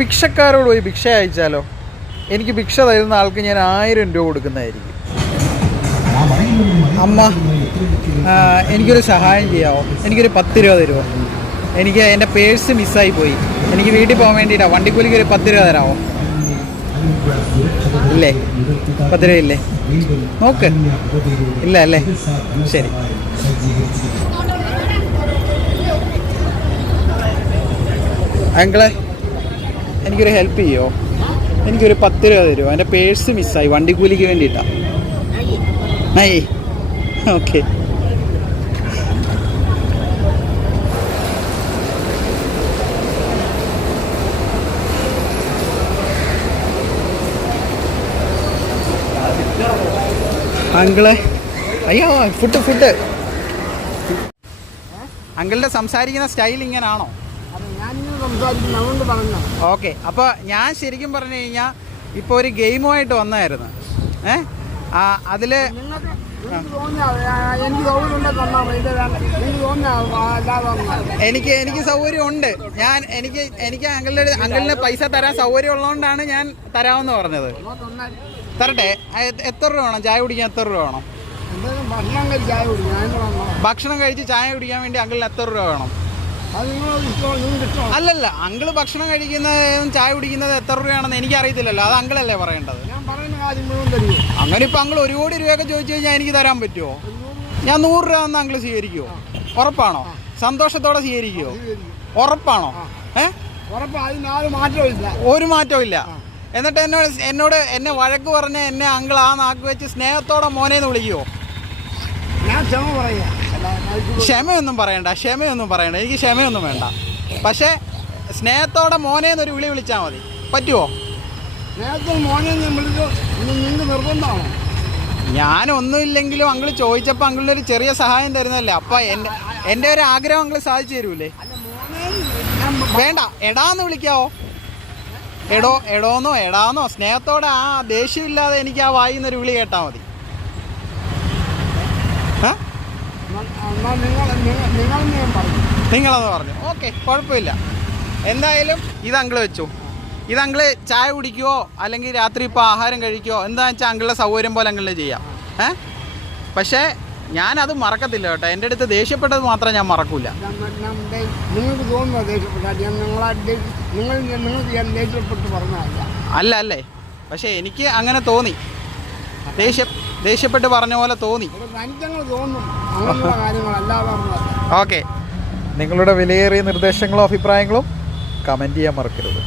ഭിക്ഷക്കാരോട് പോയി ഭിക്ഷ അയച്ചാലോ? എനിക്ക് ഭിക്ഷ തരുന്ന ആൾക്ക് ഞാൻ ആയിരം രൂപ കൊടുക്കുന്നതായിരിക്കും. അമ്മ എനിക്കൊരു സഹായം ചെയ്യാമോ എനിക്കൊരു പത്ത് രൂപ തരുമോ എനിക്ക് എന്റെ പേഴ്സ് മിസ്സായി പോയി. എനിക്ക് വീട്ടിൽ പോകാൻ വേണ്ടിയിട്ടാണ് വണ്ടിക്കൂലിക്ക് ഒരു പത്ത് രൂപ തരാമോ ഇല്ലേ? പത്ത് രൂപ ഇല്ലേ? നോക്ക്. ഇല്ല അല്ലേ? ശരി. അങ്കിളെ എനിക്കൊരു ഹെൽപ്പ് ചെയ്യോ? എനിക്കൊരു പത്ത് രൂപ തരുമോ എന്റെ പേഴ്സ് മിസ്സായി വണ്ടി കൂലിക്ക് വേണ്ടിയിട്ടാണ് ഐ. ഓക്കെ. അങ്കിളെ. അയ്യോ ഫുഡ് ഫുഡ് അങ്കിളുടെ സംസാരിക്കുന്ന സ്റ്റൈൽ ഇങ്ങനാണോ? സംസാരിക്കുന്നു അതുകൊണ്ട് പറഞ്ഞു ഓക്കെ. അപ്പോൾ ഞാൻ ശരിക്കും പറഞ്ഞു കഴിഞ്ഞാൽ ഇപ്പോൾ ഒരു ഗെയിമുമായിട്ട് വന്നായിരുന്നു. ഏ? ആ അതിൽ എനിക്ക് എനിക്ക് സൗകര്യം ഉണ്ട് ഞാൻ എനിക്ക് എനിക്ക് അങ്കിളിന്റെ അങ്കിളിന് പൈസ തരാൻ സൗകര്യം ഉള്ളതുകൊണ്ടാണ് ഞാൻ തരാമെന്ന് പറഞ്ഞത്. തരട്ടെ. എത്ര രൂപ വേണം? ചായ കുടിക്കാൻ എത്ര രൂപ വേണം? ഭക്ഷണം കഴിച്ച് ചായ കുടിക്കാൻ വേണ്ടി അങ്കിളിന് എത്ര രൂപ വേണം? അല്ലല്ല അങ്കിൾ ഭക്ഷണം കഴിക്കുന്നതും ചായ കുടിക്കുന്നത് എത്ര രൂപയാണെന്ന് എനിക്ക് അറിയത്തില്ലല്ലോ അത് അങ്കിളല്ലേ പറയേണ്ടത്? അങ്ങനെ ഇപ്പം അങ്കിൾ ഒരു കോടി രൂപയൊക്കെ ചോദിച്ചു കഴിഞ്ഞാൽ എനിക്ക് തരാൻ പറ്റുമോ ഞാൻ നൂറ് രൂപ എന്ന് അങ്കിൾ സ്വീകരിക്കുമോ ഉറപ്പാണോ? സന്തോഷത്തോടെ സ്വീകരിക്കുമോ ഉറപ്പാണോ? ഏ? ഒരു മാറ്റവും ഇല്ല. എന്നിട്ട് എന്നോട് എന്നോട് എന്നെ വഴക്ക് പറഞ്ഞ് എന്നെ അങ്കിൾ ആ നാക്ക് വെച്ച് സ്നേഹത്തോടെ മോനേന്ന് വിളിക്കുമോ ഞാൻ ക്ഷമ കഴിച്ചു ക്ഷമയൊന്നും പറയണ്ട ക്ഷമയൊന്നും പറയണ്ട. എനിക്ക് ക്ഷമയൊന്നും വേണ്ട. പക്ഷേ സ്നേഹത്തോടെ മോനെ എന്നൊരു വിളി വിളിച്ചാൽ മതി. പറ്റുമോ നേരത്തെ മോനെ നിങ്ങൾക്ക് നിർബന്ധമാണോ? ഞാനൊന്നുമില്ലെങ്കിലും അങ്കിൾ ചോദിച്ചപ്പോൾ അങ്കിളിന് ഒരു ചെറിയ സഹായം തരുന്നല്ലേ അപ്പം എന്റെ എന്റെ ഒരു ആഗ്രഹം അങ്കിൾ സാധിച്ചു തരൂലേ? വേണ്ട. എടാന്ന് വിളിക്കാവോ? എടോ എടോന്നോ എടാന്നോ. സ്നേഹത്തോടെ ആ ദേഷ്യമില്ലാതെ എനിക്ക് ആ വായിന്നൊരു വിളി കേട്ടാൽ മതി. ആ നിങ്ങളത് പറഞ്ഞു. ഓക്കെ കുഴപ്പമില്ല. എന്തായാലും ഇത് അങ്കിൾ വെച്ചു. ഇത് അങ്കിൾ ചായ കുടിക്കുവോ അല്ലെങ്കിൽ രാത്രി ഇപ്പോൾ ആഹാരം കഴിക്കുവോ എന്താണെന്ന് വെച്ചാൽ അങ്കിളുടെ സൗകര്യം പോലെ അങ്കിളിന് ചെയ്യാം. ഏ? പക്ഷേ ഞാനത് മറക്കത്തില്ല കേട്ടോ. എന്റെ അടുത്ത് ദേഷ്യപ്പെട്ടത് മാത്രമേ ഞാൻ മറക്കൂല. നിങ്ങൾക്ക് തോന്നുന്ന നിങ്ങൾ നിങ്ങൾക്ക് ഞാൻ ദേഷ്യപ്പെട്ട് പറഞ്ഞതല്ല. അല്ല അല്ലേ? പക്ഷേ എനിക്ക് അങ്ങനെ തോന്നി. ദേഷ്യ ദേഷ്യപ്പെട്ട് പറഞ്ഞ പോലെ തോന്നി. ഓക്കെ. നിങ്ങളുടെ വിലയേറിയ നിർദ്ദേശങ്ങളും അഭിപ്രായങ്ങളും കമന്റ് ചെയ്യാൻ മറക്കരുത്.